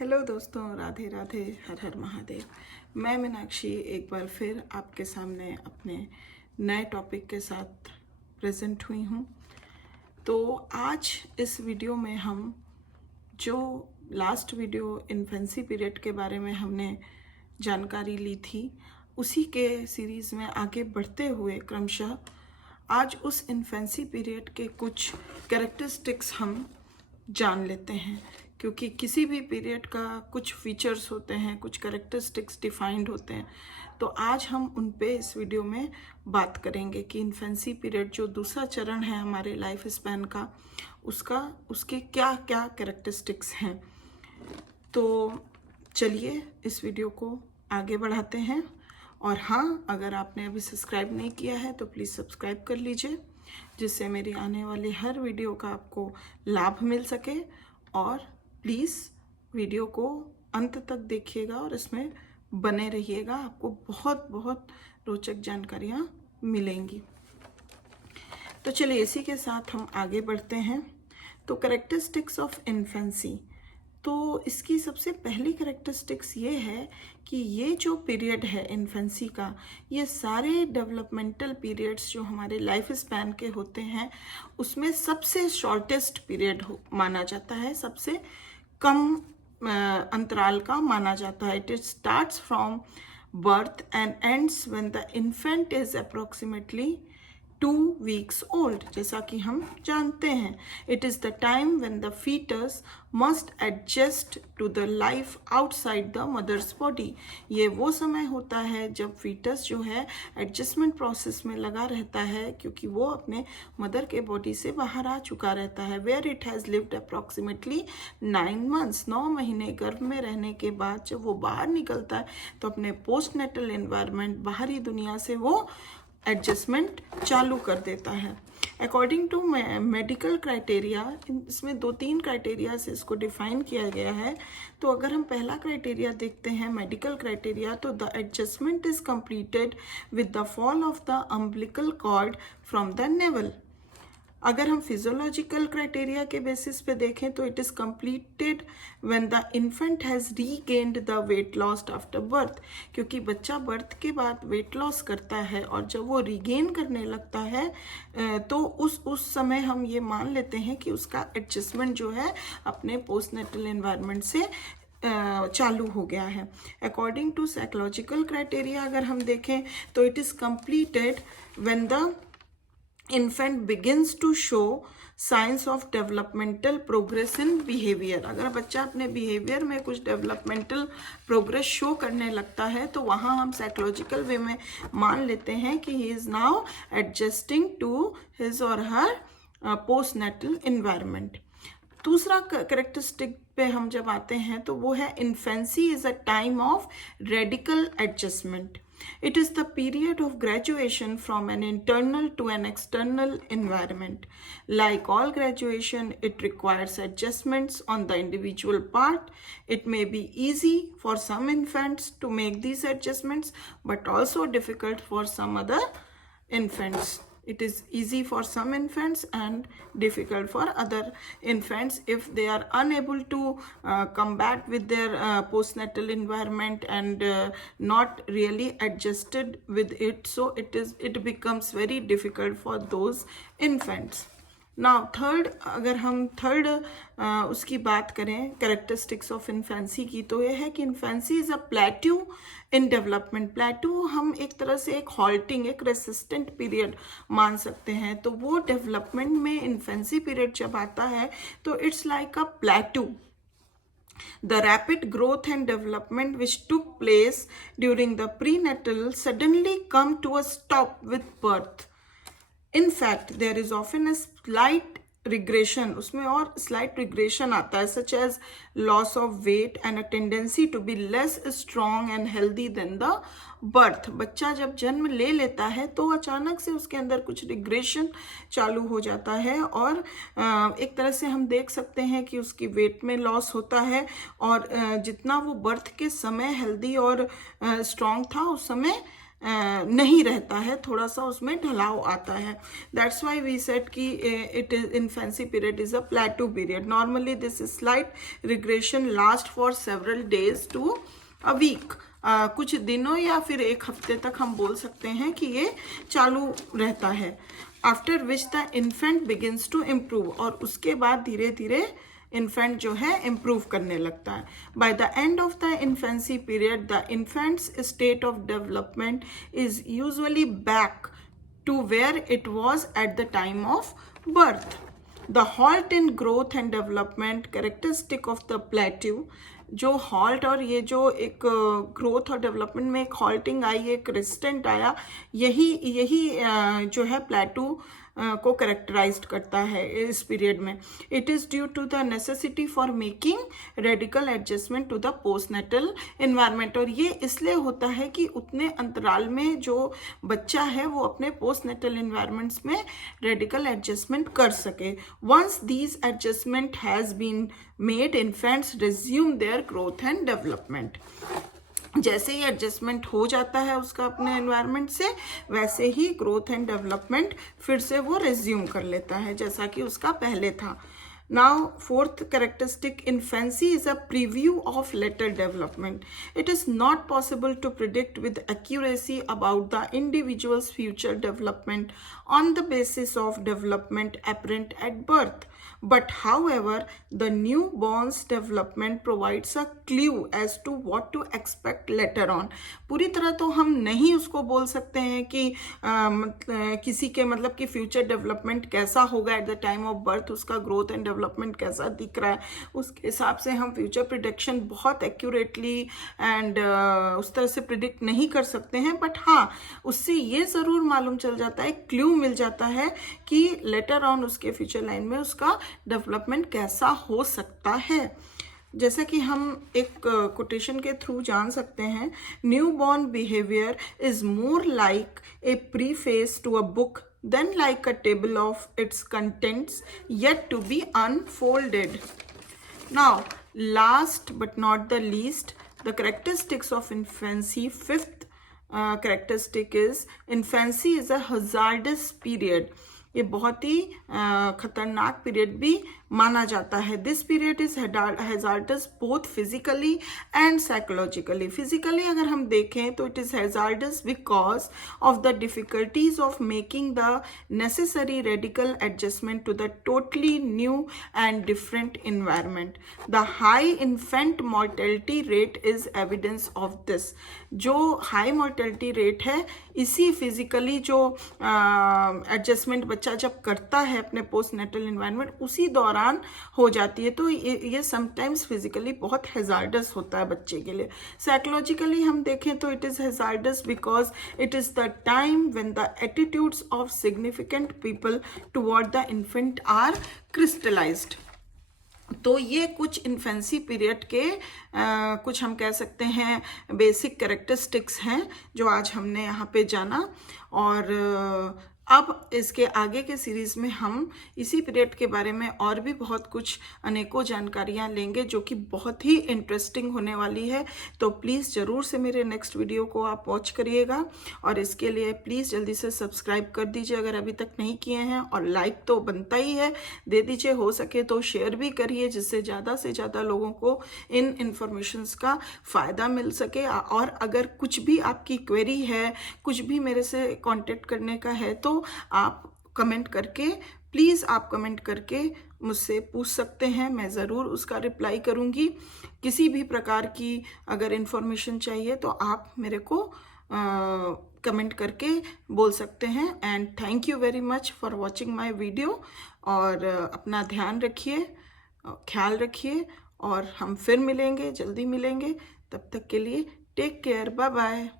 Hello दोस्तों, राधे राधे, हर हर महादेव। मैं मीनाक्षी एक बार फिर आपके सामने अपने नए टॉपिक के साथ प्रेजेंट हुई हूँ। तो आज इस वीडियो में हम जो लास्ट वीडियो इन्फेंसी पीरियड के बारे में हमने जानकारी ली थी, उसी के सीरीज़ में आगे बढ़ते हुए क्रमशः आज उस इन्फेंसी पीरियड के कुछ कैरेक्टरिस्टिक्स हम जान लेते हैं, क्योंकि किसी भी पीरियड का कुछ फीचर्स होते हैं, कुछ कैरेक्टरिस्टिक्स डिफाइंड होते हैं। तो आज हम उन पे इस वीडियो में बात करेंगे कि इन्फेंसी पीरियड जो दूसरा चरण है हमारे लाइफ स्पैन का, उसके क्या क्या कैरेक्टरिस्टिक्स हैं। तो चलिए इस वीडियो को आगे बढ़ाते हैं। और हाँ, अगर आपने अभी सब्सक्राइब नहीं किया है तो प्लीज़ सब्सक्राइब कर लीजिए, जिससे मेरी आने वाली हर वीडियो का आपको लाभ मिल सके। और प्लीज़ वीडियो को अंत तक देखिएगा और इसमें बने रहिएगा, आपको बहुत बहुत रोचक जानकारियाँ मिलेंगी। तो चलिए इसी के साथ हम आगे बढ़ते हैं। तो कैरेक्टरिस्टिक्स ऑफ इन्फेंसी, तो इसकी सबसे पहली कैरेक्टरिस्टिक्स ये है कि ये जो पीरियड है इन्फेंसी का, ये सारे डेवलपमेंटल पीरियड्स जो हमारे लाइफ स्पैन के होते हैं उसमें सबसे शॉर्टेस्ट पीरियड माना जाता है, सबसे कम अंतराल का माना जाता है। It starts from birth and ends when the infant is approximately 2 weeks old। जैसा कि हम जानते हैं, it is the time when the fetus must adjust to the life outside the mother's body. ये वो समय होता है जब फीटस जो है एडजस्टमेंट प्रोसेस में लगा रहता है, क्योंकि वो अपने मदर के बॉडी से बाहर आ चुका रहता है। Where it has lived approximately 9 months, 9 महीने गर्भ में रहने के बाद जब वो बाहर निकलता है तो अपने पोस्ट नेटल एनवायरनमेंट, बाहरी दुनिया से वो एडजस्टमेंट चालू कर देता है। अकॉर्डिंग टू मेडिकल क्राइटेरिया, इसमें 2-3 क्राइटेरिया से इसको डिफाइन किया गया है। तो अगर हम पहला क्राइटेरिया देखते हैं, मेडिकल क्राइटेरिया, तो the adjustment is completed with the fall of the umbilical cord from the navel. अगर हम फिजियोलॉजिकल क्राइटेरिया के बेसिस पे देखें तो it is completed when the infant has regained the weight lost after birth, क्योंकि बच्चा birth के बाद वेट लॉस करता है और जब वो रीगेन करने लगता है तो उस समय हम ये मान लेते हैं कि उसका एडजस्टमेंट जो है अपने पोस्टनेटल एनवायरनमेंट से चालू हो गया है। अकॉर्डिंग टू साइकोलॉजिकल क्राइटेरिया अगर हम देखें तो it is completed when the infant begins to show signs of developmental progress in behavior। अगर बच्चा अपने बिहेवियर में कुछ डेवलपमेंटल प्रोग्रेस शो करने लगता है तो वहाँ हम साइकोलॉजिकल वे में मान लेते हैं कि he is now adjusting to his or her post natal environment. दूसरा कैरेक्टरिस्टिक पे हम जब आते हैं तो वो है infancy is a time of radical adjustment. It is the period of graduation from an internal to an external environment. Like all graduation, it requires adjustments on the individual part. It may be easy for some infants to make these adjustments, but also difficult for some other infants. It is easy for some infants and difficult for other infants if they are unable to combat with their postnatal environment and not really adjusted with it. So it becomes very difficult for those infants. Now third, अगर हम third उसकी बात करें characteristics of infancy की, तो ये है कि infancy is a plateau in development. Plateau हम एक तरह से एक हॉल्टिंग, एक रेसिस्टेंट पीरियड मान सकते हैं। तो वो डेवलपमेंट में इन्फेंसी पीरियड जब आता है तो it's like a plateau. The rapid growth and development which took place during the prenatal suddenly come to a stop with birth. In fact, there is often a slight regression, उसमें और slight regression आता है, such as loss of weight and a tendency to be less strong and healthy than the birth। बच्चा जब जन्म ले लेता है तो अचानक से उसके अंदर कुछ रिग्रेशन चालू हो जाता है और एक तरह से हम देख सकते हैं कि उसकी वेट में लॉस होता है और जितना वो बर्थ के समय हेल्दी और स्ट्रॉन्ग था उस समय नहीं रहता है, थोड़ा सा उसमें ढलाव आता है. दैट्स वाई वी सेड कि it is infancy period is a plateau period. Normally this slight regression last for several days to a week. कुछ दिनों या फिर एक हफ्ते तक हम बोल सकते हैं कि ये चालू रहता है. After which the infant begins to improve, और उसके बाद धीरे धीरे इन्फेंट जो है इम्प्रूव करने लगता है. By the end of the infancy period the infant's state of development is usually back to where it was at the time of birth. The halt in growth and development characteristic of the plateau. जो halt और ये जो एक growth और development में एक halting आई, एक resistant आया, यही जो है प्लेटू को करेक्टराइज्ड करता है इस पीरियड में. It is due to the necessity for making radical adjustment to the postnatal environment. और ये इसलिए होता है कि उतने अंतराल में जो बच्चा है वो अपने पोस्टनेटल एनवायरनमेंट्स में रेडिकल एडजस्टमेंट कर सके. Once these adjustment has been made, infants resume their growth and development. जैसे ही एडजस्टमेंट हो जाता है उसका अपने एनवायरनमेंट से, वैसे ही ग्रोथ एंड डेवलपमेंट फिर से वो रिज्यूम कर लेता है जैसा कि उसका पहले था. Now, fourth characteristic, infancy is a preview of later development. It is not possible to predict with accuracy about the individual's future development on the basis of development apparent at birth. But however, the newborn's development provides a clue as to what to expect later on. पूरी तरह तो हम नहीं उसको बोल सकते हैं कि किसी के मतलब कि फ्यूचर डेवलपमेंट कैसा होगा eight the time of birth, उसका ग्रोथ एंड डेवलपमेंट कैसा दिख रहा है, उसके हिसाब से हम फ्यूचर प्रिडिक्शन बहुत एक्यूरेटली एंड उस तरह से प्रिडिक्ट नहीं कर सकते हैं. बट हाँ, उससे ये ज़रूर मालूम चल जाता है, क्लू मिल जाता है कि लेटर ऑन उसके फ्यूचर लाइन में उसका डेवलपमेंट कैसा हो सकता है. जैसा कि हम एक कोटेशन के थ्रू जान सकते हैं, new born behaviour is more like a preface to a book than like a table of its contents yet to be unfolded. Now last but not the least, the characteristics of infancy. Fifth characteristic is infancy is a hazardous period. ये बहुत ही खतरनाक period भी माना जाता है. This period is hazardous both physically and psychologically. Physically अगर हम देखें तो it is hazardous because of the difficulties of making the necessary radical adjustment to the totally new and different environment. The high infant mortality rate is evidence of this. जो high mortality rate है, इसी physically जो adjustment बच्चा जब करता है अपने post natal environment, उसी दौरान हो जाती है. तो ये समटाइम्स फिजिकली बहुत हैजार्डस होता है बच्चे के लिए. साइकोलॉजिकली हम देखें तो it is hazardous because it is the time when the attitudes of significant people toward the infant are crystallised. तो ये कुछ इन्फेंसी पीरियड के कुछ हम कह सकते हैं बेसिक कैरेक्टरिस्टिक्स हैं जो आज हमने यहाँ पे जाना. और अब इसके आगे के सीरीज़ में हम इसी पीरियड के बारे में और भी बहुत कुछ अनेकों जानकारियाँ लेंगे जो कि बहुत ही इंटरेस्टिंग होने वाली है. तो प्लीज़ ज़रूर से मेरे नेक्स्ट वीडियो को आप वॉच करिएगा, और इसके लिए प्लीज़ जल्दी से सब्सक्राइब कर दीजिए अगर अभी तक नहीं किए हैं, और लाइक तो बनता ही है, दे दीजिए. हो सके तो शेयर भी करिए जिससे ज़्यादा से ज़्यादा लोगों को इन इन्फॉर्मेशंस का फ़ायदा मिल सके. और अगर कुछ भी आपकी क्वेरी है, कुछ भी मेरे से कॉन्टेक्ट करने का है, तो आप कमेंट करके, प्लीज़ आप कमेंट करके मुझसे पूछ सकते हैं. मैं ज़रूर उसका रिप्लाई करूँगी. किसी भी प्रकार की अगर इन्फॉर्मेशन चाहिए तो आप मेरे को कमेंट करके बोल सकते हैं. And thank you very much for watching my video. और अपना ध्यान रखिए, ख्याल रखिए, और हम फिर मिलेंगे, जल्दी मिलेंगे. तब तक के लिए टेक केयर, बाय बाय.